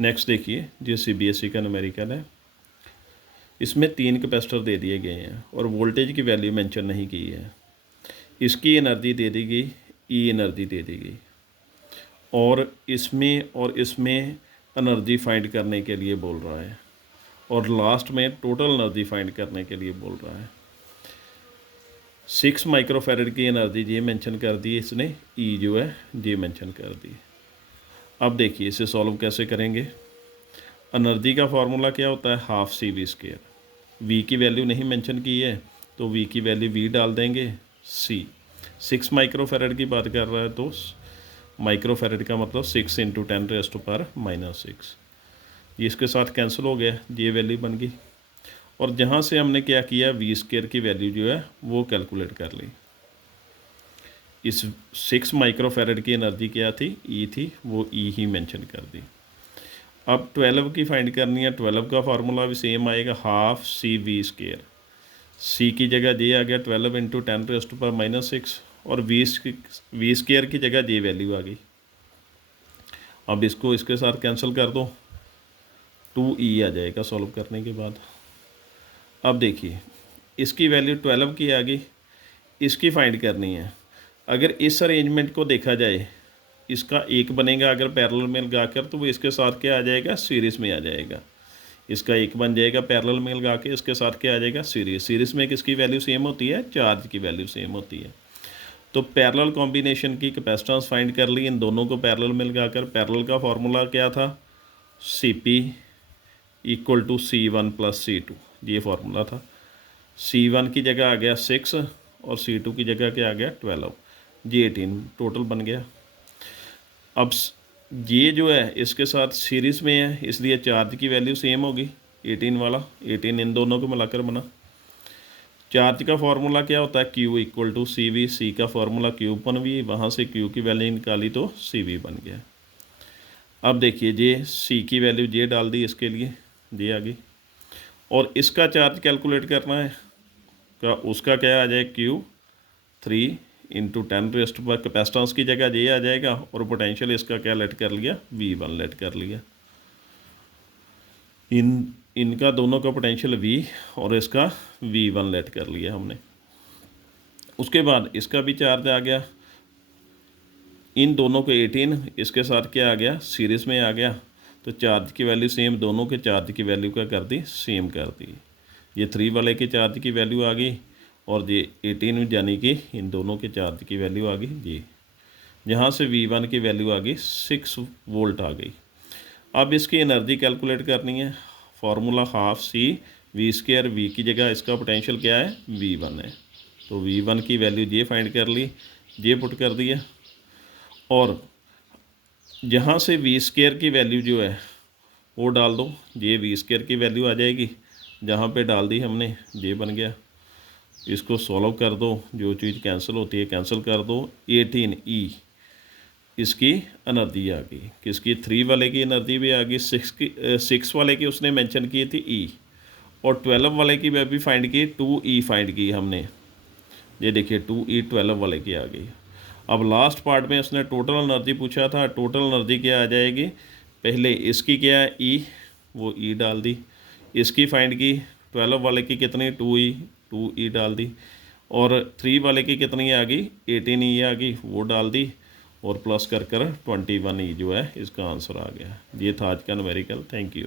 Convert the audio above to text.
Next देखिए, जो CBSE का न्यूमेरिकल है, इसमें 3 कैपेसिटर दे दिए गए हैं और वोल्टेज की वैल्यू मेंशन नहीं की है। इसकी एनर्जी दे दी गई, ई एनर्जी दे दी गई, और इसमें एनर्जी फाइंड करने के लिए बोल रहा है, और लास्ट में टोटल एनर्जी फाइंड करने के लिए बोल रहा है। 6 माइक्रोफैरड की एनर्जी ये मेंशन कर दी इसने, ई जो है ये मेंशन कर दी। अब देखिए इसे सॉल्व कैसे करेंगे। एनर्जी का फार्मूला क्या होता है, half C V square. V की वैल्यू नहीं मेंशन की है तो वी की वैल्यू वी डाल देंगे, सी 6 माइक्रोफैरड की बात कर रहा है तो माइक्रोफैरड का मतलब 6 × 10⁻⁻⁶। ये इसके साथ कैंसिल हो गया, ये वैल्यू बन गई। और जहाँ से हमने क्या किया, वी स्क्वायर की वैल्यू जो है वो कैलकुलेट कर ली। इस 6 माइक्रोफैरड की एनर्जी क्या थी, ई थी, वो ई ही मेंशन कर दी। अब 12 की फाइंड करनी है। 12 का फार्मूला भी सेम आएगा, हाफ सी वी स्क्वायर। सी की जगह ये आ गया 12 × 10⁻⁻⁶, और वी स्क्वायर की जगह ये वैल्यू आ गई। अब इसको इसके साथ कैंसिल कर दो, 2e आ जाएगा सॉल्व करने के बाद। अब देखिए इसकी वैल्यू 12 की आ गई, इसकी फाइंड करनी है। अगर इस अरेंजमेंट को देखा जाए, इसका एक बनेगा अगर पैरेलल में लगाकर, तो वो इसके साथ क्या आ जाएगा, सीरीज़ में आ जाएगा। इसका एक बन जाएगा पैरेलल में लगा के, इसके साथ क्या आ जाएगा, सीरीज़ में किसकी वैल्यू सेम होती है, चार्ज की वैल्यू सेम होती है। तो पैरेलल कॉम्बिनेशन की कैपेसिटेंस फाइंड कर ली इन दोनों को पैरेलल में लगाकर। पैरेलल का फार्मूला क्या था, CP = C1 + C2, ये फार्मूला था। C1 की जगह आ गया 6 और C2 की जगह क्या आ गया 12, ये 18 टोटल बन गया। अब ये जो है इसके साथ सीरीज़ में है, इसलिए चार्ज की वैल्यू सेम होगी, 18 वाला 18 इन दोनों को मिलाकर बना। चार्ज का फार्मूला क्या होता है, Q = CV, C का फार्मूला Q/V, वहाँ से Q की वैल्यू निकाली तो CV बन गया। अब देखिए ये C की वैल्यू ये डाल दी, इसके लिए ये आ गई, और इसका चार्ज कैलकुलेट करना है, का उसका क्या आ जाए, Q3 × 10⁻, कैपेसिटेंस की जगह ये आ जाएगा, और पोटेंशियल इसका क्या लेट कर लिया, V1 लेट कर लिया। इनका दोनों का पोटेंशियल V और इसका V1 लेट कर लिया हमने। उसके बाद इसका भी चार्ज आ गया, इन दोनों को 18, इसके साथ क्या आ गया, सीरीज़ में आ गया, तो चार्ज की वैल्यू सेम, दोनों के चार्ज की वैल्यू क्या कर दी, सेम कर दी। ये 3 वाले के चार्ज की वैल्यू आ गई, और ये 18 यानी कि इन दोनों के चार्ज की वैल्यू आ गई ये, जहाँ से V1 की वैल्यू आ गई 6 वोल्ट आ गई। अब इसकी एनर्जी कैलकुलेट करनी है, formula half C V square, V की जगह इसका पोटेंशियल क्या है, V1 है, तो V1 की वैल्यू ये फाइंड कर ली, ये पुट कर दिया, और जहाँ से वी स्क्वायर की वैल्यू जो है वो डाल दो, ये वी स्क्वायर की वैल्यू आ जाएगी, जहाँ पे डाल दी हमने ये बन गया। इसको सॉल्व कर दो, जो चीज़ कैंसिल होती है कैंसिल कर दो। 18E इसकी एनर्जी आ गई, किसकी, 3 वाले की एनर्जी भी आ गई, 6 वाले की उसने मेंशन की थी E, और 12 वाले की भी फाइंड की, 2E फाइंड की हमने, ये देखिए 2E 12 वाले की आ गई। अब लास्ट पार्ट में उसने टोटल एनर्जी पूछा था, टोटल एनर्जी क्या आ जाएगी, पहले इसकी क्या है E, वो E डाल दी, इसकी फाइंड की 12 वाले की कितनी, 2E डाल दी, और 3 वाले की कितनी आ गई, 18E आ गई, वो डाल दी, और प्लस कर 21E जो है इसका आंसर आ गया। ये था आज का न्यूमेरिकल। Thank you.